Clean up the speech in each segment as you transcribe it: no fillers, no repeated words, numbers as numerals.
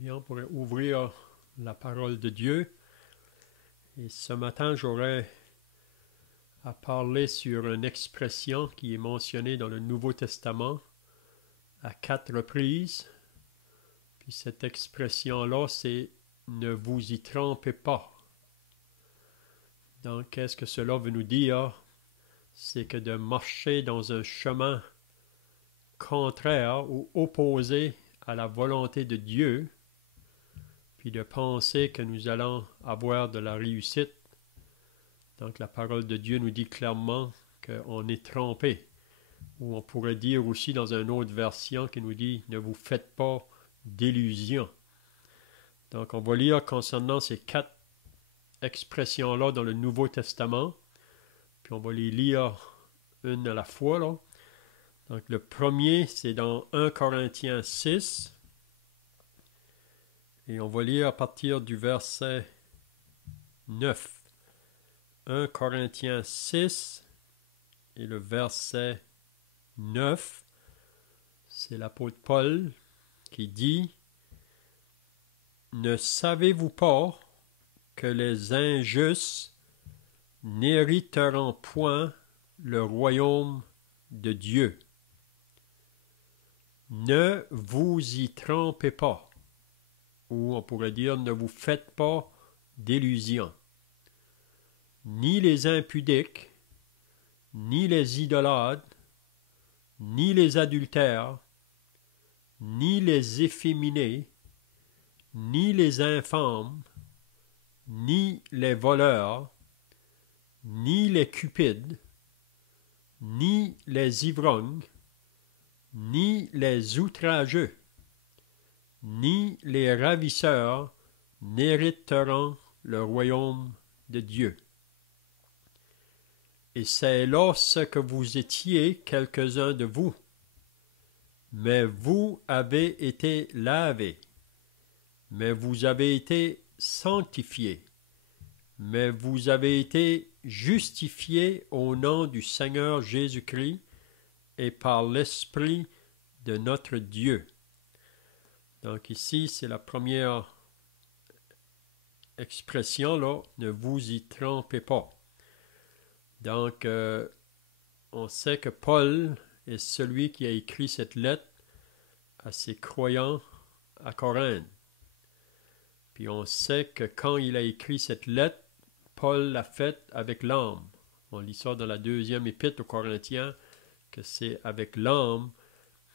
Bien, on pourrait ouvrir la parole de Dieu. Et ce matin, j'aurais à parler sur une expression qui est mentionnée dans le Nouveau Testament à 4 reprises. Puis cette expression-là, c'est « ne vous y trompez pas ». Donc, qu'est-ce que cela veut nous dire? C'est que de marcher dans un chemin contraire ou opposé à la volonté de Dieu, puis de penser que nous allons avoir de la réussite. Donc la parole de Dieu nous dit clairement qu'on est trompé. Ou on pourrait dire aussi dans une autre version qui nous dit « ne vous faites pas d'illusions ». Donc on va lire concernant ces 4 expressions-là dans le Nouveau Testament. Puis on va les lire une à la fois, là. Donc le premier, c'est dans 1 Corinthiens 6. Et on va lire à partir du verset 9. 1 Corinthiens 6 et le verset 9. C'est l'apôtre Paul qui dit « Ne savez-vous pas que les injustes n'hériteront point le royaume de Dieu? Ne vous y trompez pas. » Ou on pourrait dire « ne vous faites pas d'illusions. Ni les impudiques, ni les idolâtres, ni les adultères, ni les efféminés, ni les infâmes, ni les voleurs, ni les cupides, ni les ivrognes, ni les outrageux, ni les ravisseurs n'hériteront le royaume de Dieu. Et c'est là ce que vous étiez quelques-uns de vous. Mais vous avez été lavés, mais vous avez été sanctifiés, mais vous avez été justifiés au nom du Seigneur Jésus-Christ et par l'Esprit de notre Dieu. Donc ici, c'est la première expression, là, ne vous y trompez pas. Donc, on sait que Paul est celui qui a écrit cette lettre à ses croyants à Corinthe. Puis on sait que quand il a écrit cette lettre, Paul l'a faite avec l'âme. On lit ça dans la 2e épître aux Corinthiens, que c'est avec l'âme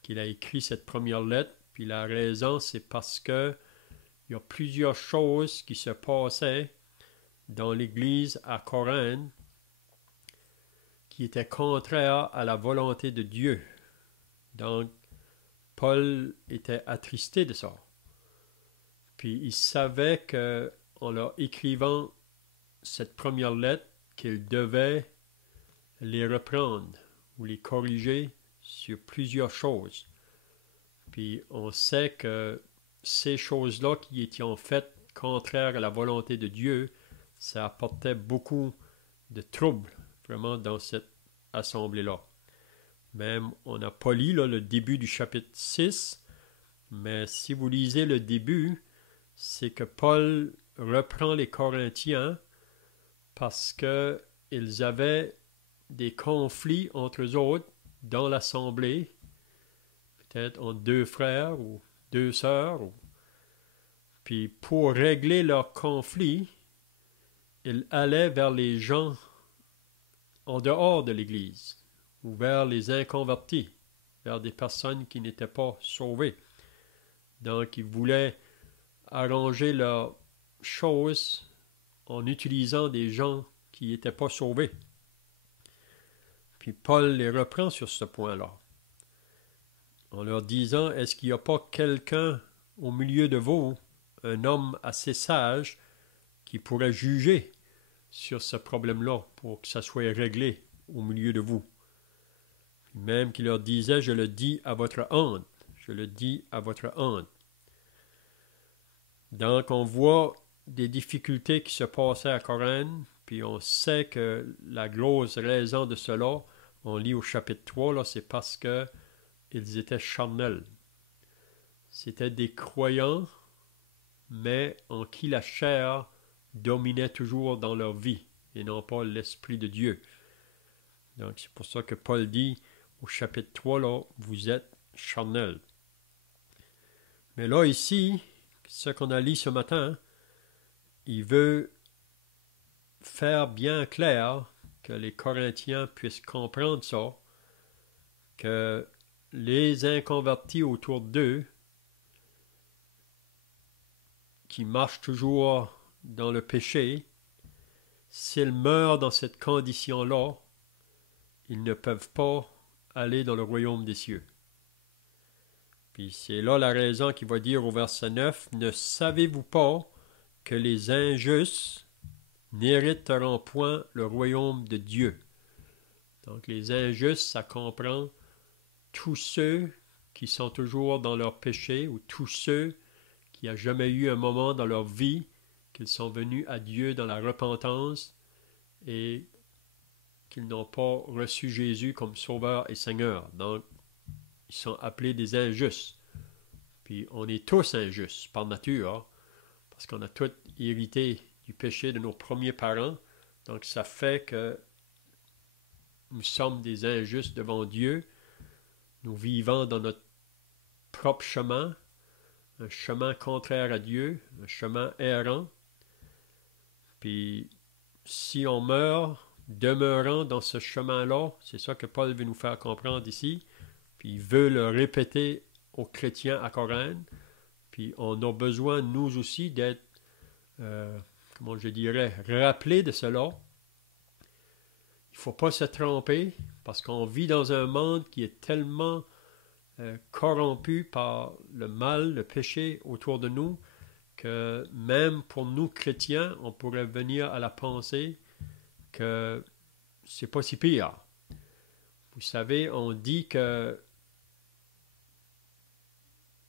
qu'il a écrit cette première lettre. Puis la raison, c'est parce que il y a plusieurs choses qui se passaient dans l'Église à Corinthe qui étaient contraires à la volonté de Dieu. Donc, Paul était attristé de ça. Puis il savait qu'en leur écrivant cette première lettre, qu'il devait les reprendre ou les corriger sur plusieurs choses. Puis on sait que ces choses-là qui étaient en fait contraires à la volonté de Dieu, ça apportait beaucoup de troubles vraiment dans cette assemblée-là. Même, on n'a pas lu là, le début du chapitre 6, mais si vous lisez le début, c'est que Paul reprend les Corinthiens parce qu'ils avaient des conflits entre eux autres dans l'assemblée, peut-être entre 2 frères ou 2 sœurs. Puis pour régler leurs conflits, ils allaient vers les gens en dehors de l'Église, ou vers les inconvertis, vers des personnes qui n'étaient pas sauvées. Donc, ils voulaient arranger leurs choses en utilisant des gens qui n'étaient pas sauvés. Puis Paul les reprend sur ce point-là, en leur disant, est-ce qu'il n'y a pas quelqu'un au milieu de vous, un homme assez sage, qui pourrait juger sur ce problème-là pour que ça soit réglé au milieu de vous? Puis même qu'il leur disait, je le dis à votre honte, je le dis à votre honte. Donc on voit des difficultés qui se passaient à Corinthe, puis on sait que la grosse raison de cela, on lit au chapitre 3, là, c'est parce qu'ils étaient charnels. C'était des croyants mais en qui la chair dominait toujours dans leur vie, et non pas l'Esprit de Dieu. Donc c'est pour ça que Paul dit au chapitre 3, là, vous êtes charnels. Mais là, ici, ce qu'on a lu ce matin, il veut faire bien clair que les Corinthiens puissent comprendre ça, que les inconvertis autour d'eux, qui marchent toujours dans le péché, s'ils meurent dans cette condition-là, ils ne peuvent pas aller dans le royaume des cieux. Puis c'est là la raison qu'il va dire au verset 9, « Ne savez-vous pas que les injustes n'hériteront point le royaume de Dieu? » Donc les injustes, ça comprend tous ceux qui sont toujours dans leur péché ou tous ceux qui n'ont jamais eu un moment dans leur vie qu'ils sont venus à Dieu dans la repentance et qu'ils n'ont pas reçu Jésus comme Sauveur et Seigneur. Donc, ils sont appelés des injustes. Puis, on est tous injustes par nature, hein, parce qu'on a tous hérité du péché de nos premiers parents. Donc, ça fait que nous sommes des injustes devant Dieu. Nous vivons dans notre propre chemin, un chemin contraire à Dieu, un chemin errant. Puis, si on meurt demeurant dans ce chemin-là, c'est ça que Paul veut nous faire comprendre ici, puis il veut le répéter aux chrétiens à Corinthe, puis on a besoin, nous aussi, d'être, comment je dirais, rappelés de cela. Il ne faut pas se tromper, parce qu'on vit dans un monde qui est tellement corrompu par le mal, le péché autour de nous, que même pour nous chrétiens, on pourrait venir à la pensée que c'est pas si pire. Vous savez, on dit que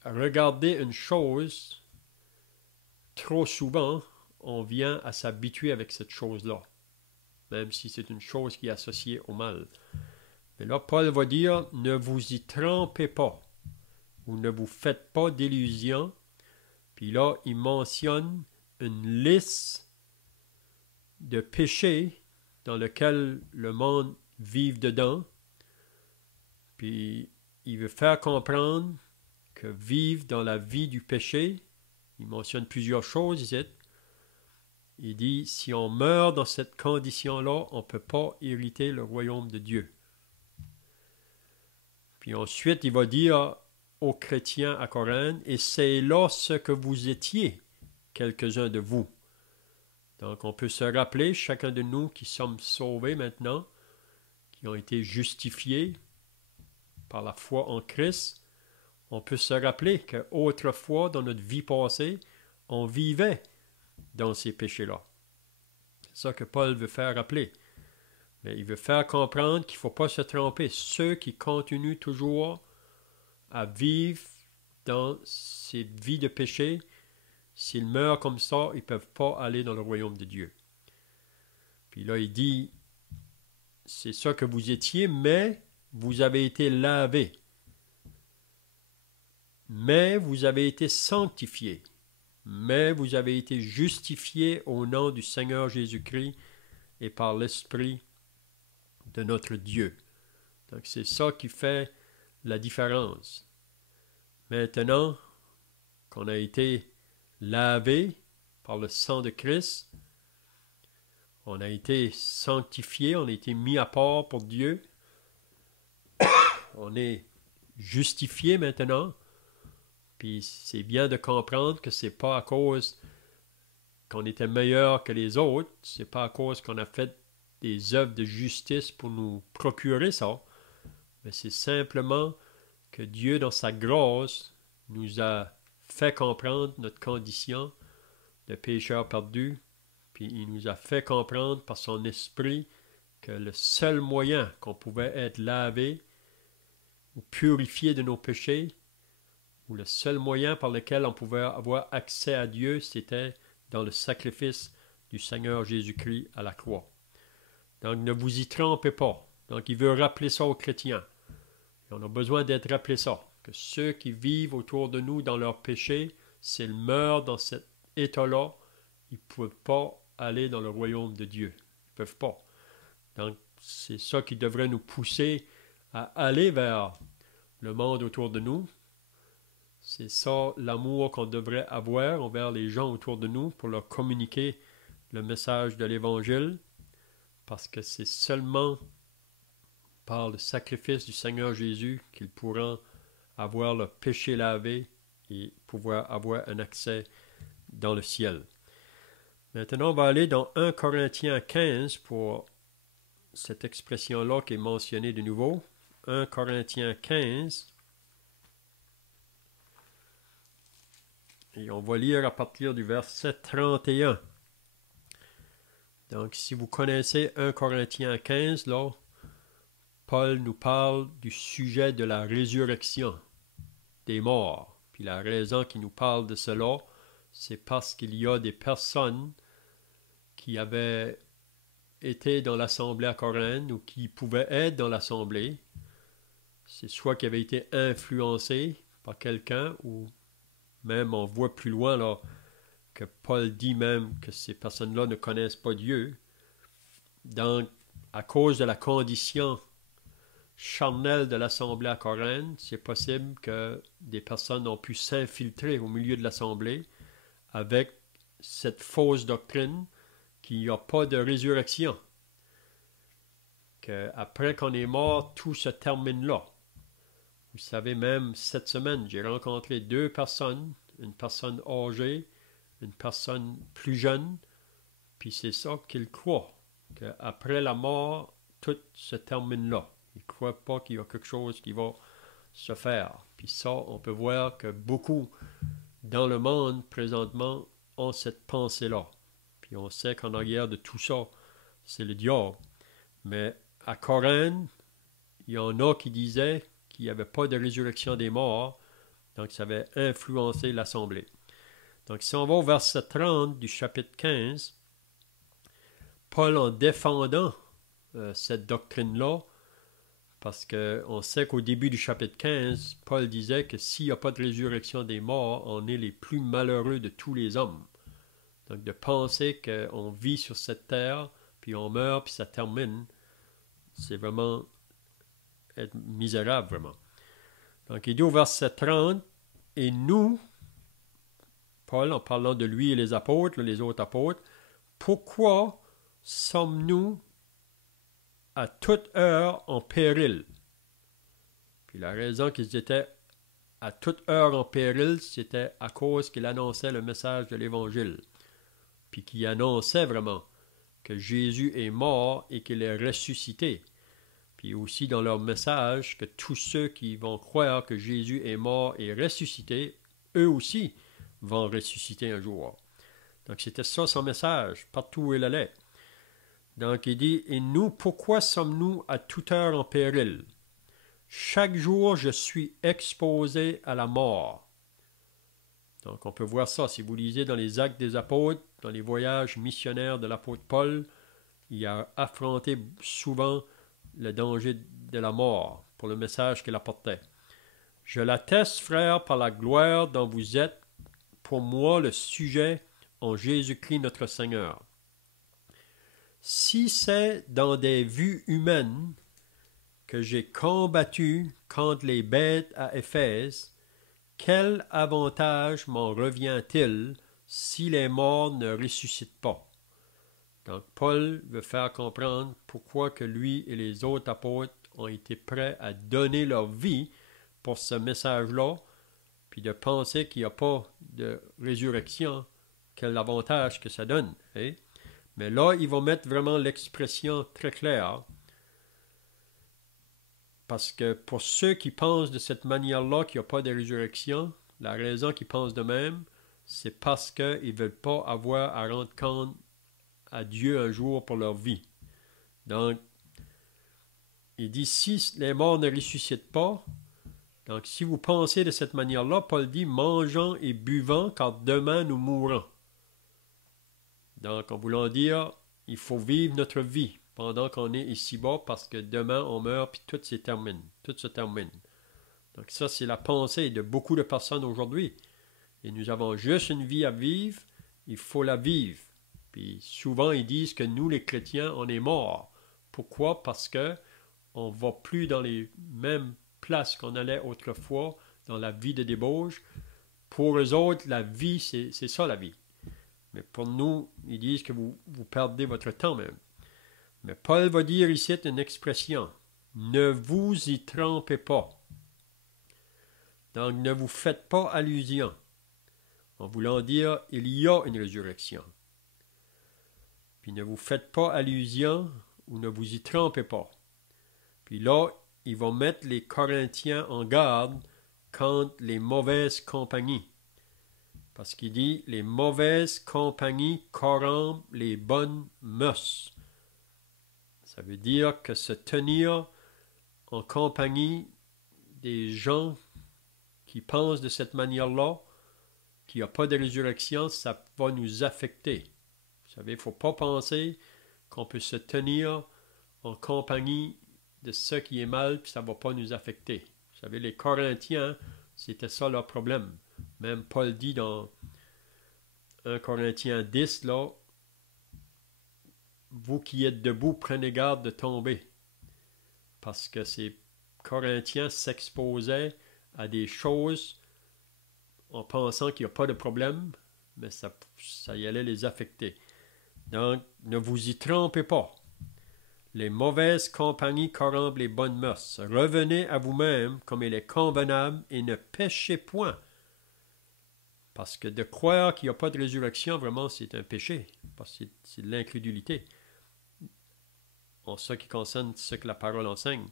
regarder une chose trop souvent, on vient à s'habituer avec cette chose-là, même si c'est une chose qui est associée au mal. Mais là, Paul va dire, ne vous y trompez pas, ou ne vous faites pas d'illusions. Puis là, il mentionne une liste de péchés dans lequel le monde vive dedans. Puis il veut faire comprendre que vivre dans la vie du péché, il mentionne plusieurs choses ici. Il dit, si on meurt dans cette condition-là, on ne peut pas hériter le royaume de Dieu. Puis ensuite, il va dire aux chrétiens à Corinthe, et c'est là ce que vous étiez, quelques-uns de vous. Donc, on peut se rappeler, chacun de nous qui sommes sauvés maintenant, qui ont été justifiés par la foi en Christ, on peut se rappeler qu'autrefois, dans notre vie passée, on vivait dans ces péchés-là. C'est ça que Paul veut faire rappeler. Mais il veut faire comprendre qu'il ne faut pas se tromper. Ceux qui continuent toujours à vivre dans cette vie de péché, s'ils meurent comme ça, ils ne peuvent pas aller dans le royaume de Dieu. Puis là, il dit, c'est ça que vous étiez, mais vous avez été lavés. Mais vous avez été sanctifiés. Mais vous avez été justifiés au nom du Seigneur Jésus-Christ et par l'Esprit de notre Dieu. Donc c'est ça qui fait la différence. Maintenant qu'on a été lavé par le sang de Christ, on a été sanctifié, on a été mis à part pour Dieu, on est justifié maintenant, puis c'est bien de comprendre que c'est pas à cause qu'on était meilleur que les autres, c'est pas à cause qu'on a fait des œuvres de justice pour nous procurer ça, mais c'est simplement que Dieu, dans sa grâce, nous a fait comprendre notre condition de pécheur perdu, puis il nous a fait comprendre par son esprit que le seul moyen qu'on pouvait être lavé ou purifié de nos péchés, ou le seul moyen par lequel on pouvait avoir accès à Dieu, c'était dans le sacrifice du Seigneur Jésus-Christ à la croix. Donc ne vous y trompez pas. Donc il veut rappeler ça aux chrétiens. Et on a besoin d'être rappelé ça, que ceux qui vivent autour de nous dans leurs péchés, s'ils meurent dans cette état-là, ils ne peuvent pas aller dans le royaume de Dieu. Ils ne peuvent pas. Donc, c'est ça qui devrait nous pousser à aller vers le monde autour de nous. C'est ça l'amour qu'on devrait avoir envers les gens autour de nous pour leur communiquer le message de l'Évangile, parce que c'est seulement par le sacrifice du Seigneur Jésus qu'ils pourront avoir leur péché lavé et pouvoir avoir un accès dans le ciel. Maintenant, on va aller dans 1 Corinthiens 15 pour cette expression-là qui est mentionnée de nouveau. 1 Corinthiens 15. Et on va lire à partir du verset 31. Donc, si vous connaissez 1 Corinthiens 15, là, Paul nous parle du sujet de la résurrection des morts. Puis la raison qu'il nous parle de cela, c'est parce qu'il y a des personnes qui avaient été dans l'assemblée à Corinthe ou qui pouvaient être dans l'assemblée. C'est soit qui avaient été influencés par quelqu'un ou même on voit plus loin là, que Paul dit même que ces personnes-là ne connaissent pas Dieu. Donc, à cause de la condition charnelle de l'assemblée à Corinthe, c'est possible que des personnes ont pu s'infiltrer au milieu de l'assemblée avec cette fausse doctrine qu'il n'y a pas de résurrection. Qu'après qu'on est mort, tout se termine là. Vous savez, même cette semaine, j'ai rencontré 2 personnes, une personne âgée, une personne plus jeune, puis c'est ça qu'ils croient, qu'après la mort, tout se termine là. Ils ne croient pas qu'il y a quelque chose qui va se faire. Puis ça, on peut voir que beaucoup dans le monde présentement ont cette pensée-là. Puis on sait qu'en arrière de tout ça, c'est le diable. Mais à Corinthe, il y en a qui disaient qu'il n'y avait pas de résurrection des morts, donc ça avait influencé l'assemblée. Donc si on va au verset 30 du chapitre 15, Paul, en défendant cette doctrine-là, parce qu'on sait qu'au début du chapitre 15, Paul disait que s'il n'y a pas de résurrection des morts, on est les plus malheureux de tous les hommes. Donc de penser qu'on vit sur cette terre, puis on meurt, puis ça termine, c'est vraiment être misérable, vraiment. Donc il dit au verset 30, « Et nous, Paul, en parlant de lui et les apôtres, les autres apôtres, pourquoi sommes-nous à toute heure en péril? » Puis la raison qu'ils étaient à toute heure en péril, c'était à cause qu'ils annonçaient le message de l'Évangile. Puis qu'ils annonçaient vraiment que Jésus est mort et qu'il est ressuscité. Puis aussi dans leur message, que tous ceux qui vont croire que Jésus est mort et ressuscité, eux aussi vont ressusciter un jour. Donc c'était ça son message, partout où il allait. Donc il dit, « Et nous, pourquoi sommes-nous à toute heure en péril? Chaque jour, je suis exposé à la mort. » Donc on peut voir ça, si vous lisez dans les Actes des Apôtres, dans les voyages missionnaires de l'apôtre Paul, il a affronté souvent le danger de la mort pour le message qu'il apportait. « Je l'atteste, frères, par la gloire dont vous êtes pour moi le sujet en Jésus-Christ notre Seigneur. Si c'est dans des vues humaines que j'ai combattu contre les bêtes à Éphèse, quel avantage m'en revient-il si les morts ne ressuscitent pas? » Donc Paul veut faire comprendre pourquoi que lui et les autres apôtres ont été prêts à donner leur vie pour ce message-là, puis de penser qu'il n'y a pas de résurrection, quel avantage que ça donne. Hein? Mais là, il va mettre vraiment l'expression très claire. Parce que pour ceux qui pensent de cette manière-là qu'il n'y a pas de résurrection, la raison qu'ils pensent de même, c'est parce qu'ils ne veulent pas avoir à rendre compte à Dieu un jour pour leur vie. Donc, il dit, si les morts ne ressuscitent pas, donc si vous pensez de cette manière-là, Paul dit, mangeons et buvons, car demain nous mourrons. Donc, en voulant dire, il faut vivre notre vie pendant qu'on est ici-bas, parce que demain on meurt, puis tout se termine. Tout se termine. Donc ça, c'est la pensée de beaucoup de personnes aujourd'hui. Et nous avons juste une vie à vivre, il faut la vivre. Puis souvent, ils disent que nous, les chrétiens, on est morts. Pourquoi? Parce que on ne va plus dans les mêmes places qu'on allait autrefois dans la vie de débauche. Pour eux autres, la vie, c'est ça la vie. Mais pour nous, ils disent que vous perdez votre temps même. Mais Paul va dire ici une expression. Ne vous y trompez pas. Donc, ne vous faites pas allusion. En voulant dire, il y a une résurrection. Puis ne vous faites pas allusion ou ne vous y trompez pas. Puis là, il va mettre les Corinthiens en garde contre les mauvaises compagnies. Parce qu'il dit, les mauvaises compagnies corrompent les bonnes mœurs. Ça veut dire que se tenir en compagnie des gens qui pensent de cette manière-là, qu'il n'y a pas de résurrection, ça va nous affecter. Vous savez, il ne faut pas penser qu'on peut se tenir en compagnie de ce qui est mal, puis ça ne va pas nous affecter. Vous savez, les Corinthiens, c'était ça leur problème. Même Paul dit dans 1 Corinthiens 10, là, vous qui êtes debout, prenez garde de tomber. Parce que ces Corinthiens s'exposaient à des choses en pensant qu'il n'y a pas de problème, mais ça y allait les affecter. Donc, ne vous y trompez pas. Les mauvaises compagnies corrompent les bonnes mœurs. Revenez à vous-même comme il est convenable et ne péchez point. Parce que de croire qu'il n'y a pas de résurrection, vraiment, c'est un péché. Parce que c'est de l'incrédulité. En ce qui concerne ce que la parole enseigne.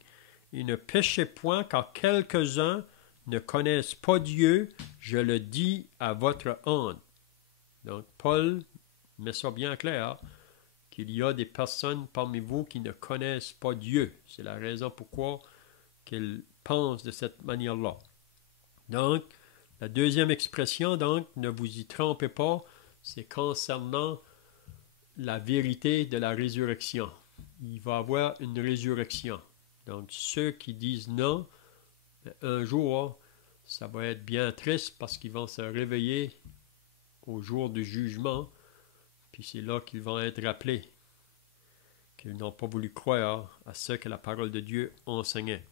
Et ne péchez point, car quelques-uns ne connaissent pas Dieu, je le dis à votre honte. Donc, Paul met ça bien clair, qu'il y a des personnes parmi vous qui ne connaissent pas Dieu. C'est la raison pourquoi qu'ils pensent de cette manière-là. Donc, la deuxième expression, donc, ne vous y trompez pas, c'est concernant la vérité de la résurrection. Il va y avoir une résurrection. Donc, ceux qui disent non, un jour, ça va être bien triste parce qu'ils vont se réveiller au jour du jugement, puis c'est là qu'ils vont être rappelés qu'ils n'ont pas voulu croire à ce que la parole de Dieu enseignait.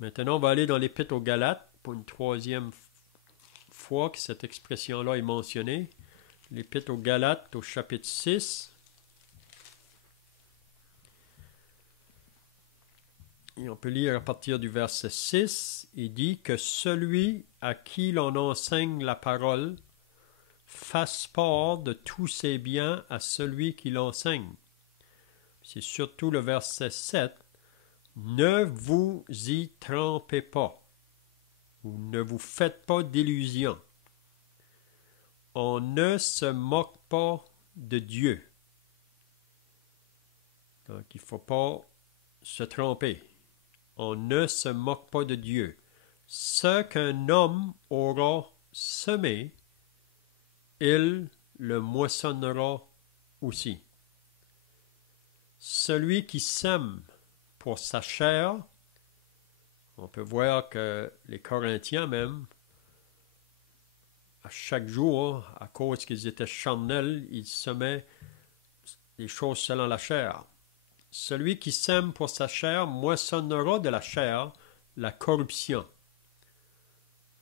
Maintenant, on va aller dans l'Épître aux Galates pour une troisième fois que cette expression-là est mentionnée. L'Épître aux Galates au chapitre 6. Et on peut lire à partir du verset 6, il dit que celui à qui l'on enseigne la parole fasse part de tous ses biens à celui qui l'enseigne. C'est surtout le verset 7. Ne vous y trompez pas, ou ne vous faites pas d'illusions. On ne se moque pas de Dieu. Donc il ne faut pas se tromper. On ne se moque pas de Dieu. Ce qu'un homme aura semé, il le moissonnera aussi. Celui qui sème pour sa chair, on peut voir que les Corinthiens même, à chaque jour, à cause qu'ils étaient charnels, ils semaient des choses selon la chair. Celui qui sème pour sa chair moissonnera de la chair la corruption.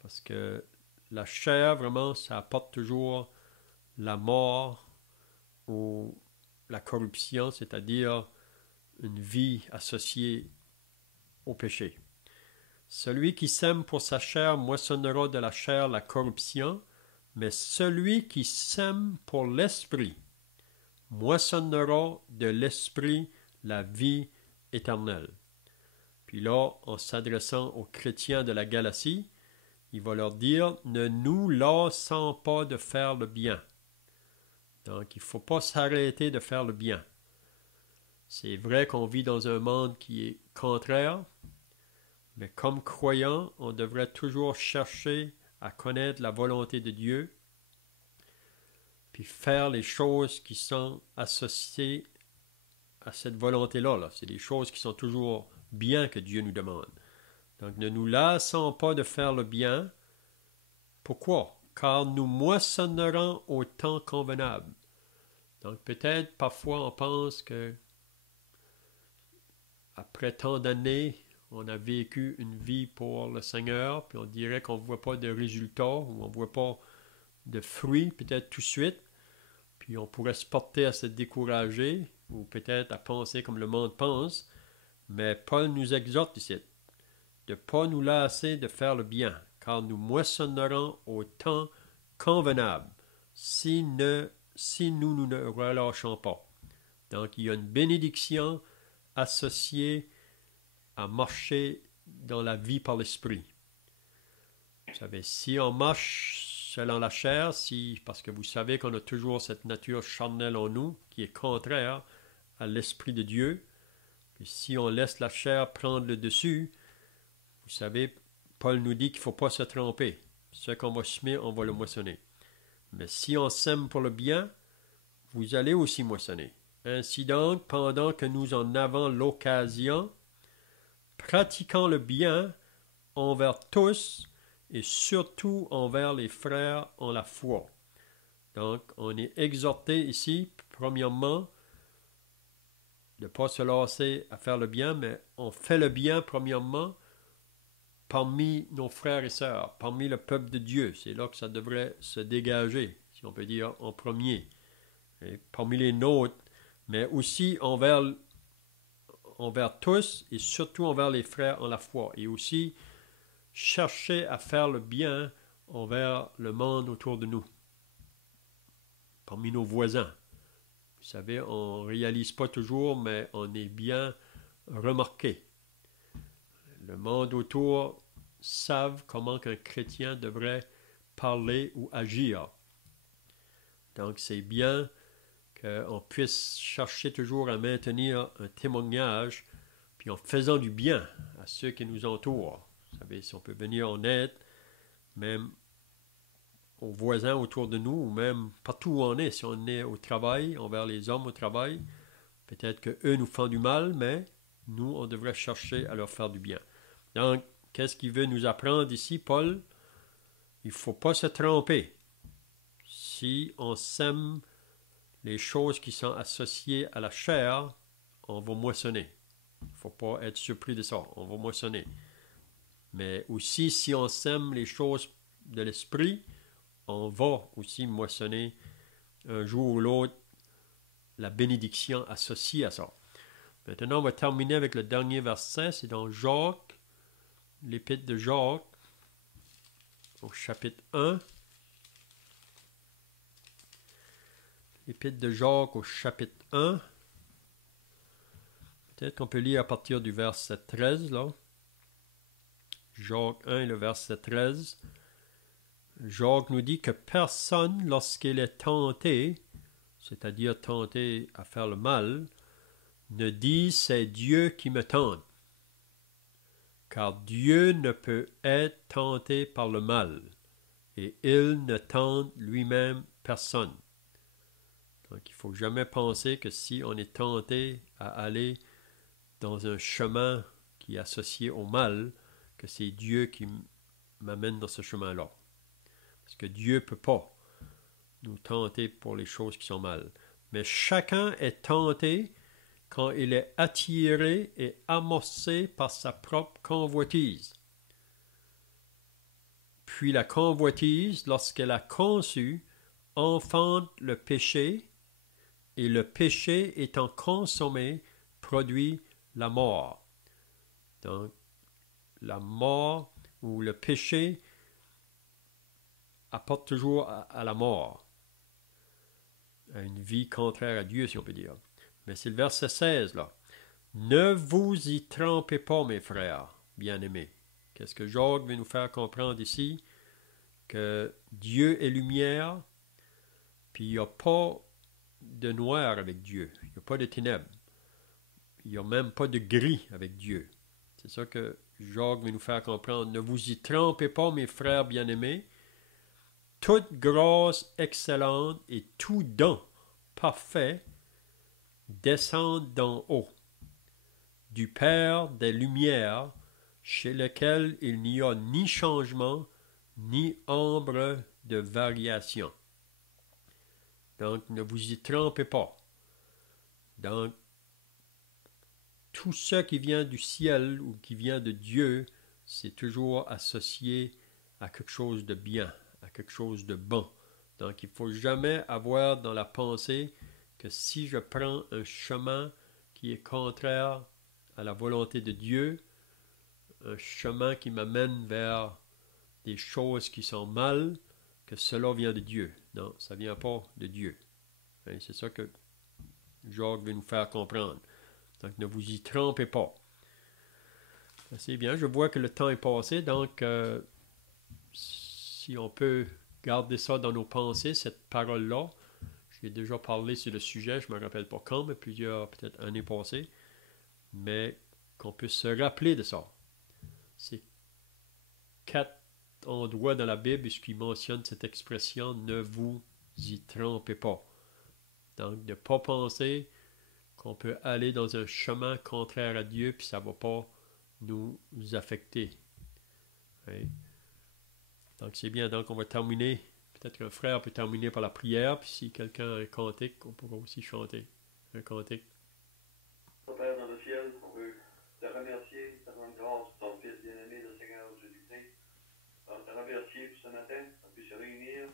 Parce que la chair, vraiment, ça apporte toujours la mort ou la corruption, c'est-à-dire une vie associée au péché. Celui qui sème pour sa chair moissonnera de la chair la corruption, mais celui qui sème pour l'esprit moissonnera de l'esprit la vie éternelle. Puis là, en s'adressant aux chrétiens de la Galatie, il va leur dire, ne nous lassons pas de faire le bien. Donc, il ne faut pas s'arrêter de faire le bien. C'est vrai qu'on vit dans un monde qui est contraire, mais comme croyants, on devrait toujours chercher à connaître la volonté de Dieu, puis faire les choses qui sont associées à cette volonté-là. Là. C'est des choses qui sont toujours bien que Dieu nous demande. Donc, ne nous lassons pas de faire le bien. Pourquoi? car nous moissonnerons au temps convenable. Donc peut-être parfois on pense que après tant d'années, on a vécu une vie pour le Seigneur, puis on dirait qu'on ne voit pas de résultats ou on ne voit pas de fruits peut-être tout de suite, puis on pourrait se porter à se décourager ou peut-être à penser comme le monde pense, mais Paul nous exhorte ici de ne pas nous lasser de faire le bien, car nous moissonnerons au temps convenable si nous ne relâchons pas. Donc il y a une bénédiction associée à marcher dans la vie par l'esprit. Vous savez, si on marche selon la chair, parce que vous savez qu'on a toujours cette nature charnelle en nous qui est contraire à l'esprit de Dieu, et si on laisse la chair prendre le dessus, vous savez, Paul nous dit qu'il ne faut pas se tromper. Ce qu'on va semer, on va le moissonner. Mais si on sème pour le bien, vous allez aussi moissonner. Ainsi donc, pendant que nous en avons l'occasion, pratiquons le bien envers tous et surtout envers les frères en la foi. Donc, on est exhorté ici, premièrement, de ne pas se lasser à faire le bien, mais on fait le bien, premièrement, parmi nos frères et sœurs, parmi le peuple de Dieu. C'est là que ça devrait se dégager, si on peut dire, en premier. Et parmi les nôtres, mais aussi envers tous et surtout envers les frères en la foi. Et aussi chercher à faire le bien envers le monde autour de nous, parmi nos voisins. Vous savez, on ne réalise pas toujours, mais on est bien remarqué. Le monde autour savent comment qu'un chrétien devrait parler ou agir. Donc c'est bien qu'on puisse chercher toujours à maintenir un témoignage, puis en faisant du bien à ceux qui nous entourent. Vous savez, si on peut venir en aide, même aux voisins autour de nous, ou même partout où on est, si on est au travail, envers les hommes au travail, peut-être qu'eux nous font du mal, mais nous, on devrait chercher à leur faire du bien. Donc, qu'est-ce qu'il veut nous apprendre ici, Paul? Il ne faut pas se tromper. Si on sème les choses qui sont associées à la chair, on va moissonner. Il ne faut pas être surpris de ça, on va moissonner. Mais aussi, si on sème les choses de l'esprit, on va aussi moissonner un jour ou l'autre la bénédiction associée à ça. Maintenant, on va terminer avec le dernier verset, c'est dans Jacques, l'épître de Jacques, au chapitre 1. L'épître de Jacques au chapitre 1. Peut-être qu'on peut lire à partir du verset 13, là. Jacques 1, le verset 13. Jacques nous dit que personne, lorsqu'il est tenté, c'est-à-dire tenté à faire le mal, ne dit c'est Dieu qui me tente. Car Dieu ne peut être tenté par le mal, et il ne tente lui-même personne. Donc il ne faut jamais penser que si on est tenté à aller dans un chemin qui est associé au mal, que c'est Dieu qui m'amène dans ce chemin-là. Parce que Dieu ne peut pas nous tenter pour les choses qui sont mal. Mais chacun est tenté quand il est attiré et amorcé par sa propre convoitise. Puis la convoitise, lorsqu'elle a conçu, enfante le péché, et le péché étant consommé, produit la mort. Donc, la mort ou le péché apporte toujours à la mort, à une vie contraire à Dieu, si on peut dire. Mais c'est le verset 16, là. Ne vous y trompez pas, mes frères, bien-aimés. Qu'est-ce que Jacques veut nous faire comprendre ici? Que Dieu est lumière, puis il n'y a pas de noir avec Dieu. Il n'y a pas de ténèbres. Il n'y a même pas de gris avec Dieu. C'est ça que Jacques veut nous faire comprendre. Ne vous y trompez pas, mes frères bien-aimés. Toute grâce excellente et tout don parfait descendent d'en haut, du Père des Lumières, chez lequel il n'y a ni changement, ni ombre de variation. Donc, ne vous y trompez pas. Donc, tout ce qui vient du ciel ou qui vient de Dieu, c'est toujours associé à quelque chose de bien, à quelque chose de bon. Donc, il ne faut jamais avoir dans la pensée que si je prends un chemin qui est contraire à la volonté de Dieu, un chemin qui m'amène vers des choses qui sont mal, que cela vient de Dieu. Non, ça ne vient pas de Dieu. Hein, c'est ça que Jacques veut nous faire comprendre. Donc, ne vous y trompez pas. C'est bien, je vois que le temps est passé, donc si on peut garder ça dans nos pensées, cette parole-là, j'ai déjà parlé sur le sujet, je ne me rappelle pas quand, mais plusieurs peut-être années passées, mais qu'on puisse se rappeler de ça. C'est 4 endroits dans la Bible qui mentionnent cette expression « ne vous y trompez pas ». Donc, de ne pas penser qu'on peut aller dans un chemin contraire à Dieu, puis ça ne va pas nous affecter. Oui. Donc, c'est bien. Donc, on va terminer. Peut-être qu'un frère peut terminer par la prière, puis si quelqu'un a un cantique, on pourra aussi chanter un cantique. Père dans le ciel, on veut te remercier, te rendre grâce pour ton Fils bien-aimé, le Seigneur Jésus-Christ. On te remercier pour ce matin, on puisse se réunir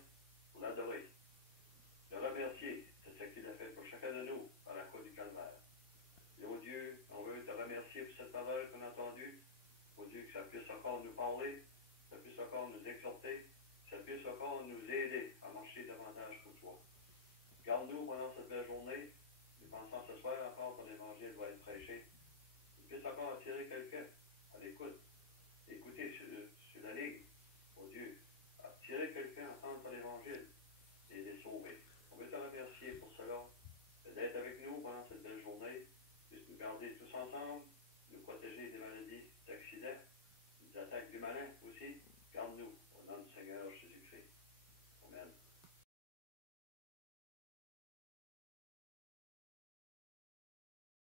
pour l'adorer. Te remercier de ce qu'il a fait pour chacun de nous à la croix du Calvaire. Et oh Dieu, on veut te remercier pour cette parole qu'on a entendue. Oh Dieu, que ça puisse encore nous parler, que ça puisse encore nous exhorter, que ça puisse encore nous aider à marcher davantage pour toi. Garde-nous pendant cette belle journée. Nous pensons ce soir encore ton évangile va être prêché. Il puisse encore attirer quelqu'un à l'écoute. Écouter sur la ligne. Oh Dieu, attirer quelqu'un à entendre ton évangile et les sauver. On veut te remercier pour cela, d'être avec nous pendant cette belle journée. Puisse nous garder tous ensemble, nous protéger des maladies